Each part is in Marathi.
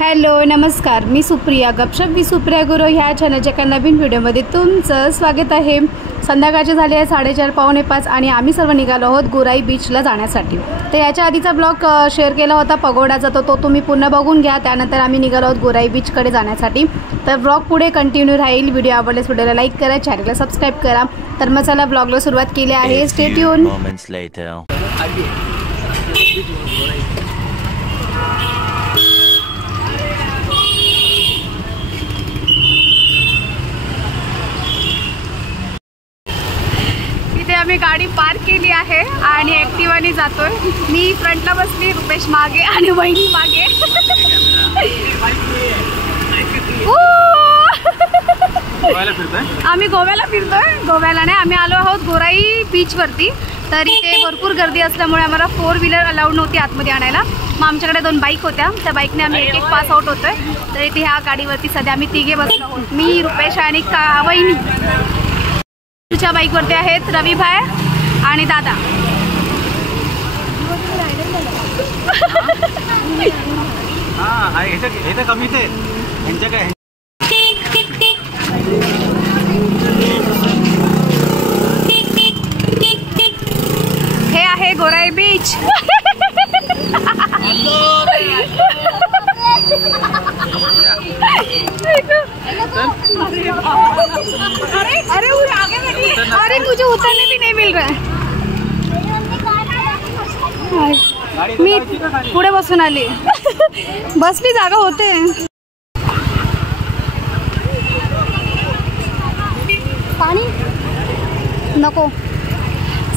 हॅलो नमस्कार, मी सुप्रिया गपशप मी सुप्रिया गुरु ह्या चॅनलच्या एका नवीन व्हिडिओमध्ये तुमचं स्वागत आहे। संध्याकाळचे झाले आहे 4:30 पावणे 5 आणि आम्ही सर्व निघालो आहोत गोराई बीचला जाण्यासाठी। तर याच्या आधीचा ब्लॉग शेअर केला होता पगोडाचा, तो तुम्ही पुन्हा बघून घ्या। त्यानंतर आम्ही निघालो आहोत गोराई बीचकडे जाण्यासाठी। तर ब्लॉग पुढे कंटिन्यू राहील। व्हिडिओ आवडल्यास व्हिडिओला लाईक करा, चॅनलला सबस्क्राईब करा। तर मग चला ब्लॉगला सुरुवात केली आहे। Stay tune. आम्ही गाडी पार्क केली आहे आणि ॲक्टिवाने जातोय। मी फ्रंटला बसली, रुपेश मागे आणि वहिनी मागे। आम्ही गोव्याला फिरतोय। गोव्याला नाही, आम्ही आलो आहोत गोराई बीचवरती। तर इथे भरपूर गर्दी असल्यामुळे आम्हाला 4 व्हीलर अलाउड नव्हती आतमध्ये आणायला। मग आमच्याकडे 2 बाईक होत्या, त्या बाईकने आम्ही एक पास आउट होतोय। तर इथे ह्या गाडीवरती सध्या आम्ही तिघे बसलो आहोत, मी, रुपेश आणि वहिनी। तुझ्या बाईकवरती आहेत रवी भाई आणि दादा। हे आहे गोराई बीच। अरे अरे तुझे उतरने भी नहीं मिल रहा है। मी पुढे बसून आली, बसली जागा होते। पाणी नको।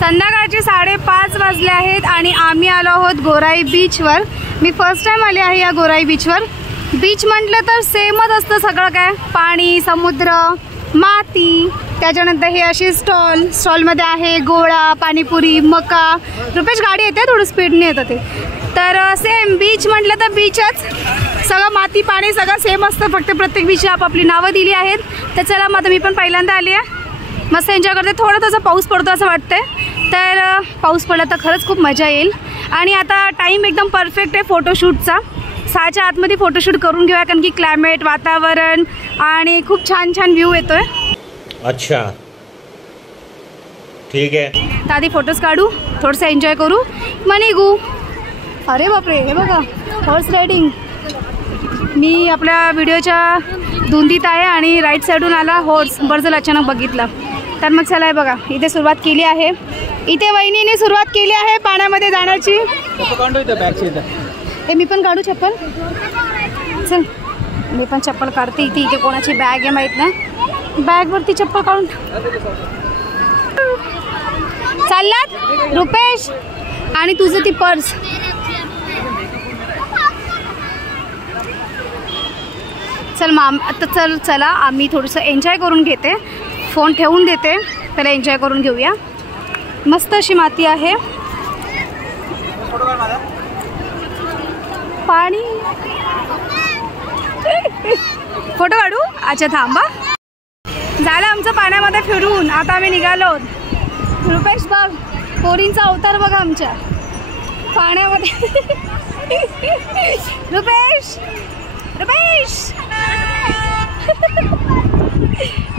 संध्याकाळचे 5:30 वाजले आहेत आणि आम्ही आलो आहोत गोराई बीचवर। मी फर्स्ट टाइम आले आहे या गोराई बीचवर। बीच म्हटलं तर सेमच असतं सगळं, काय पाणी, समुद्र, माती, त्याच्यानंतर हे अशी स्टॉलमध्ये आहे गोळा, पाणीपुरी, मका। रुपेश गाडी येते, थोडं स्पीडने येतं ते। तर सेम बीच म्हटलं तर बीचच, सगळं माती पाणी सगळं सेम असतं, फक्त प्रत्येक बीचला आपापली नावं दिली आहेत। तर चला मग मी पण पहिल्यांदा आली आहे, मस्त एन्जॉय करते। थोडं तसं पाऊस पडतो असं वाटतंय, तर पाऊस पडला तर खरंच खूप मजा येईल। आणि आता टाईम एकदम परफेक्ट आहे फोटोशूटचा। 6च्या आतमध्ये फोटोशूट करून घेऊया, कारण की क्लायमेट, वातावरण आणि खूप छान छान व्ह्यू येतोय। अच्छा ठीक आहे, तर आधी फोटोज काढू, थोडंसं एन्जॉय करू, मग निघू। अरे बापरे, हे बघा हॉर्स रायडिंग। मी आपल्या व्हिडिओच्या धुंदीत आहे आणि राईट साईडून आला हॉर्स, बरं अचानक बघितलं। तर मग चला, हे बघा इथे सुरुवात केली आहे। इथे वहिनीने सुरुवात केली आहे पाण्यामध्ये जाण्याची। हे मी पण काढू चप्पल, चल मी पण चप्पल काढते। इथे कोणाची बॅग आहे माहीत नाही, बॅगवरती चप्पल काढून चाललात रुपेश, आणि तुझं ती पर्स। चल मग आता चला आम्ही थोडंसं एन्जॉय करून घेते, फोन ठेवून देते, त्याला एन्जॉय करून घेऊया। मस्त अशी माती आहे, पाणी। फोटो काढू? अच्छा थांबा, झालं आमचं पाण्यामध्ये फिरून, आता आम्ही निघालो। रुपेश बघ, पोरींचा अवतार बघा आमच्या पाण्यामध्ये। रुपेश रुपेश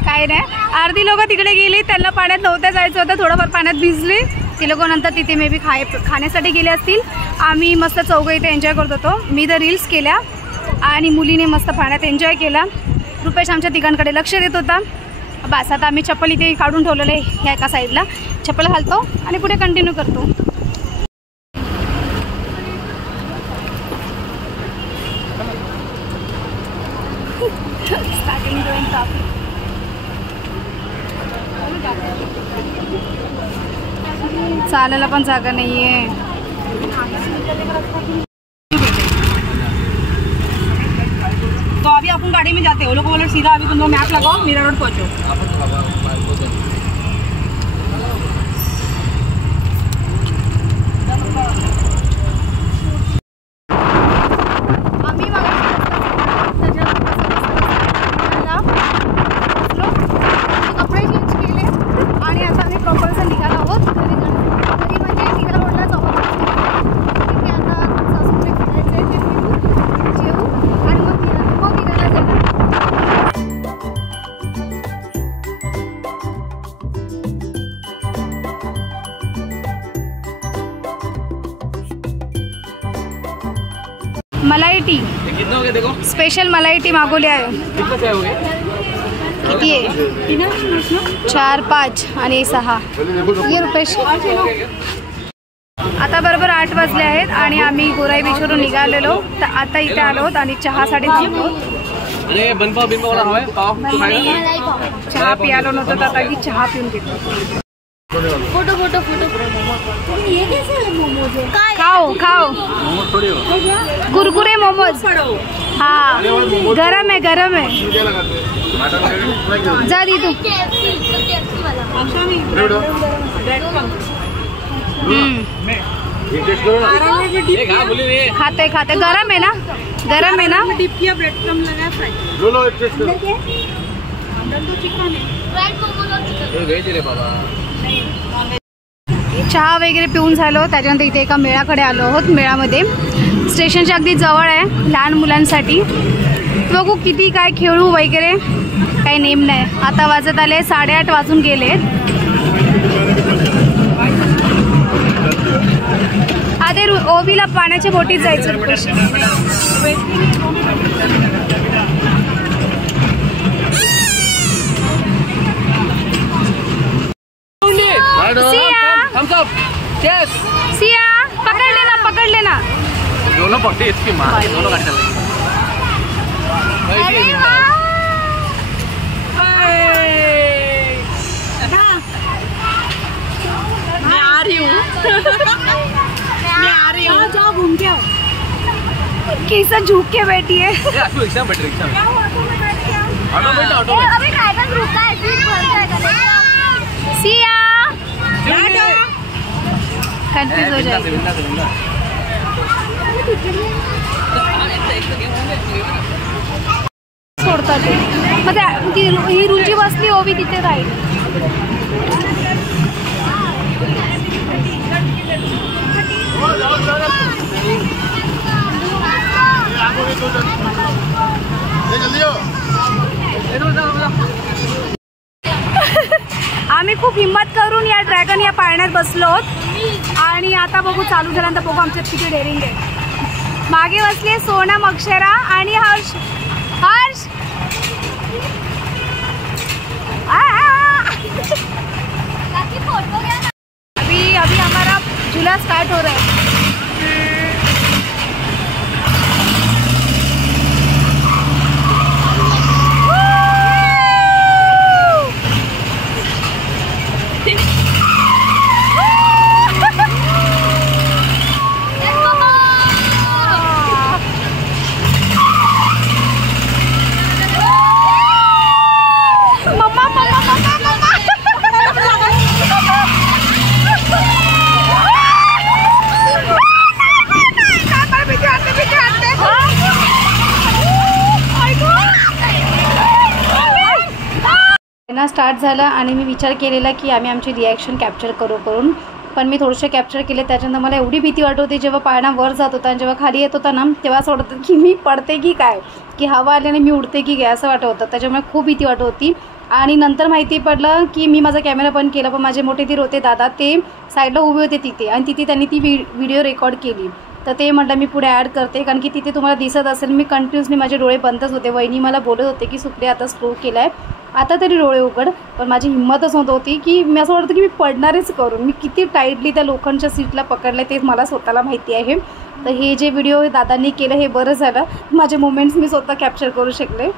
काय नाही, अर्धी लोक तिकडे गेली, त्यांना पाण्यात नव्हतं जायचं होतं, थोडंफार पाण्यात भिजली ती लोक, नंतर तिथे मे बी खाण्यासाठी गेले असतील। आम्ही मस्त चौघं इथे एन्जॉय करत होतो। मी तर रील्स केल्या आणि मुलीने मस्त पाण्यात एन्जॉय केला। रुपेश आमच्या तिघांकडे लक्ष देत होता। बस आता आम्ही चप्पल इथे काढून ठेवलेलं आहे, ह्या एका साईडला चप्पल घालतो आणि पुढे कंटिन्यू करतो। चालायला पण जागा नाहीये। तो अभी अपन गाड़ी में जाते हैं, वो लोग बोले सीधा अभी तुम लोग मैप लगाओ, मीरा रोड पहुंचो। प्रॉपर निघाला आहोत घरी म्हणजे मीरा रोडला जाऊ। मलाई टी कितना हो गया देखो? स्पेशल मलाई टी मागवली आहे. कितना चाय हो गया? किती आहे? 4, 5 आणि 6 ये रुपेश. आता बरोबर 8 वाजले आहेत आणि आम्ही गोराई बीचवरून निघालेलो. तर आता इथे आलो आहोत आणि चहासाठी थांबलो. अरे बनपाव बिनपाव हवा है पाव तो खाएगा. चहा पियालो नव्हतं तर आता की चहा पिऊन घेतो. फोटो फोटो फोटो ये कैसे मोमोज है? खाओ खाओ मोमोज थोड़ी हो. कुरकुरे मोमोज. हाँ गरम है गरम है. जा दी तू. खाते खाते गरम है ना. गरम है ना. डिप किया ब्रेड क्रम लगा फ्राई. लो लो एक टेस्ट करो. तो चिकन है. फ्राइड मोमोज और चिकन. ये भेज रे बाबा. चहा वगैरे पिऊन झालो. त्याच्यानंतर इथे एका मेळाकडे आलो आहोत. मेळामध्ये स्टेशनच्या अगदी जवळ आहे लहान मुलांसाठी. बघू किती काय खेळू वगैरे काही नेम नाही. आता वाजत आले 8:30 वाजून गेले. आधी ओबीला पाण्याच्या बोटीत जायचं. सिया पकड़ लेना. दोनों पकड़े इसकी माँ दोनों गाड़ी चल रही मैं आ रही हूँ. जाओ घूम के आओ. कैसा झुक के बैठी है. रिक्शा में बैठ रिक्शा में ऑटो में. अभी ड्राइवर रुका है सीट भर जाएगा. सिया कंफ्यूज हो जाएगी. सोडतात ते. मग ही रुची बसली ओबी तिथे राहील. आम्ही खूप हिम्मत करून या ड्रॅगन या पाळण्यात बसलो आहोत आणि आता बघू चालू झाल्यानंतर बघू आमच्यात किती डेअरिंग आहे. मागे बसले सोनम, अक्षरा आणि हर्ष. हर्ष अभी हमारा झूला स्टार्ट हो रहा है. स्टार्ट झाला आणि मी विचार केलेला की आम्ही आमची रिॲक्शन कॅप्चर करून पण मी थोडेसे कॅप्चर केले. त्याच्यानंतर मला एवढी भीती वाटत होती जेव्हा पाळणा वर जात होता आणि जेव्हा खाली येत होता ना तेव्हा असं वाटत की मी पडते की काय, की हवा आल्याने मी उडते की काय असं वाटत होतं. त्याच्यामुळे खूप भीती वाटत होती. आणि नंतर माहिती पडलं की मी माझा कॅमेरा बंद केला पण माझे मोठे धीर होते दादा ते साईडला उभे होते तिथे आणि तिथे त्यांनी ती व्हिडिओ रेकॉर्ड केली. तर ते म्हटलं मी पुढे ॲड करते कारण की तिथे तुम्हाला दिसत असेल मी कंटिन्युअसली माझे डोळे बंदच होते. वहिनी मला बोलत होते की सुप्रिया आता स्लो केला आहे आता तरी डोळे उघड. पण माझी हिंमतच होत होती की मी असं वाटतं की मी पडणारच करून. मी किती टाईटली त्या लोखंडच्या सीटला पकडलं ते मला स्वतःला माहिती आहे. तर हे जे व्हिडिओ दादांनी केलं हे बरं झालं. माझे मोमेंट्स मी स्वतः कॅप्चर करू शकले.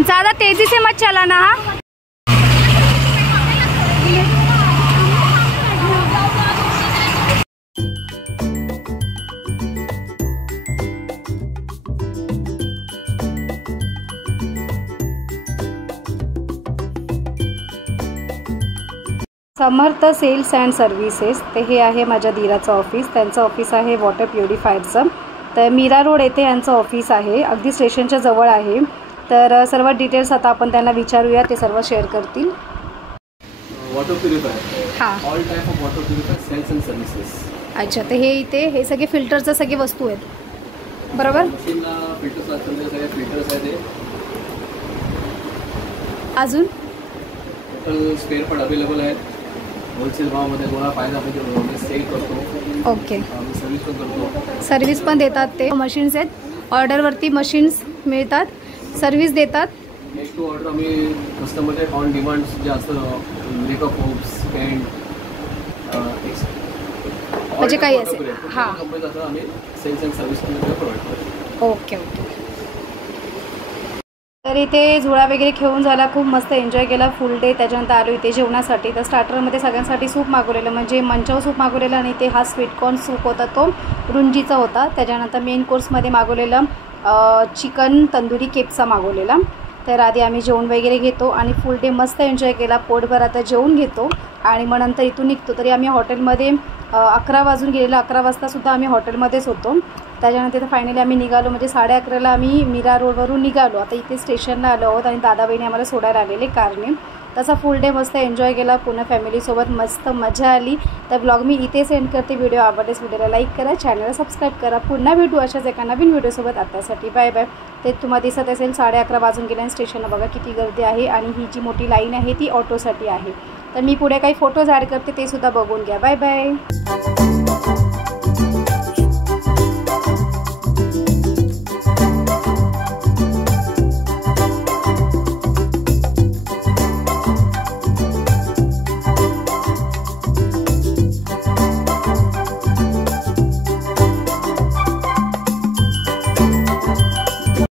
ज़्यादा तेजी से मत चलाना. हाँ समर्थ सेल्स अँड सर्व्हिसेस ते हे आहे माझ्या धीराचं ऑफिस. त्यांचं ऑफिस आहे वॉटर प्युरिफायरचं. तर मीरा रोड येथे यांचं ऑफिस आहे, अगदी स्टेशनच्या जवळ आहे. तर सर्व डिटेल्स आता आपण त्यांना विचारूया, ते सर्व शेअर करतील. वॉटर प्युरिफायर, हां, all type of water purifier sales and services. अच्छा. तर हे इथे हे सगळे फिल्टरचं सगळे वस्तू आहेत, बरोबर? मशीनला फिल्टर्स लागतात, सगळे फिल्टर्स आहेत. अजून टोटल स्पेअर पार्ट अवेलेबल आहेत होलसेल भावामध्ये. तुम्हाला पाहिजे आपण सेल करतो. ओके. आम्ही सर्व्हिस पण करतो. सर्व्हिस पण देतात. ते मशीन्स आहेत, ऑर्डरवरती मशीन्स मिळतात, सर्व्हिस देतात. नेक्स्ट टू ऑर्डर आम्ही कस्टमरचे ऑन डिमांड जे असतं मेकअप होप्स पेंट म्हणजे काही असेल. हां, कंपनीत असं आम्ही सेल्स अँड सर्व्हिस प्रोव्हाइड करतो. Okay okay. तर इथे झुळा वगैरे खेळून झाला, खूप मस्त एन्जॉय केला फुल डे. त्याच्यानंतर आलो इथे जेवणासाठी. तर स्टार्टरमध्ये सगळ्यांसाठी सूप मागवलेलं, म्हणजे मंचाव सूप मागवलेलं आणि ते हा स्वीटकॉर्न सूप होता, तो रुंजीचा होता. त्याच्यानंतर मेन कोर्समध्ये मागवलेलं चिकन तंदुरी केप्सा मागवलेला. तर आधी आम्ही जेवण वगैरे घेतो आणि फुल डे मस्त एन्जॉय केला. पोटभर आता जेवून घेतो आणि मग नंतर इथून निघतो. तरी आम्ही हॉटेलमध्ये 11 वाजून गेलेलं, 11 वाजतासुद्धा आम्ही हॉटेलमध्येच होतो. त्याच्यानंतर फायनली आम्ही निघालो, म्हणजे 11:30ला आम्ही मीरा रोडवरून निघालो. आता इथे स्टेशनला आलो आहोत आणि दादा बहिणी आम्हाला सोडायला आलेले कारने. तसा फुल डे मस्त एन्जॉय केला, पुन्हा फॅमिलीसोबत मस्त मजा आली. तर ब्लॉग मी इथे सेंड करते. व्हिडिओ आवडल्यास व्हिडिओला लाईक करा, चॅनलला सबस्क्राईब करा. पुन्हा भेटू अशाच एका नवीन व्हिडिओसोबत. आतासाठी बाय बाय. ते तुम्हाला दिसत असेल 11:30 वाजून गेले आणि स्टेशनला बघा किती गर्दी आहे आणि ही जी मोठी लाईन आहे ती ऑटोसाठी आहे. तर मी पुढे काही फोटोज ॲड करते, ते सुद्धा बघून घ्या. Bye bye.